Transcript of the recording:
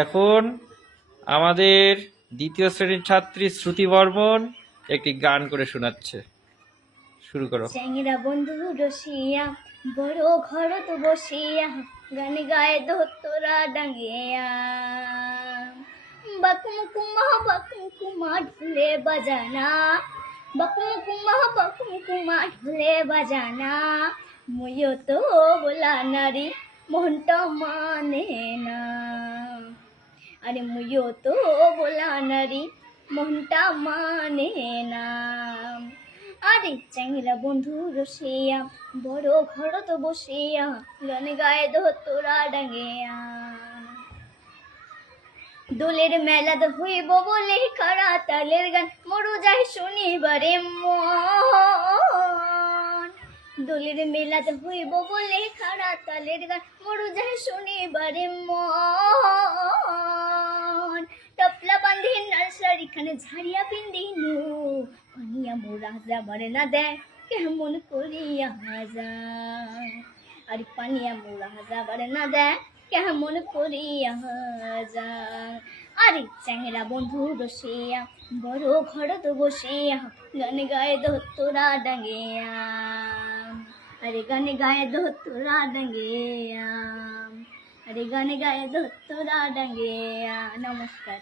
এখন আমাদের দ্বিতীয় শ্রেণীর ছাত্রী শ্রুতি বর্মন একটি গান করে শোনাচ্ছে। শুরু করো। চ্যাংরা বন্ধু রসিয়া বড় ঘর তো বসিয়া গান গায়ে ধোতরা ডাঙ্গিয়া বাকুম কুমা ঢুলে বাজানা বাকুম কুমা ঢুলে বাজানা মুইও তো বলা নারী মনটা মানে না আরে মুইও তো বলা নারী মনটা মানে না আরে চ্যাংরা বন্ধু রসিয়া বড় ঘর তো বসিয়া গান গায়ে ধোতরা ডাঙ্গিয়া দোলের মেলা তো হইব বলে খাড়া তালের গান মরু যায় শনিবারে মন দোলের মেলা তো হইব বলে খাড়া তালের গান মরু যায় শনিবারে মন টপলা বান্ধি নার্সারি খানে ঝাড়িয়া পিন্দিনু পানিয়া মোরা যাবার না দেয় কেমন করিয়া যায় আরে পানিয়া মোরা যাবার না দেয় কেমন করিয়া যায় আরে চ্যাংরা বন্ধু রসিয়া বড় ঘর তো বসিয়া গান গায়ে ধোতরা ডাঙ্গিয়া আরে গান গায়ে ধোতরা ডাঙ্গিয়া আরে গান গায়ে ধোতরা ডাঙ্গিয়া। নমস্কার।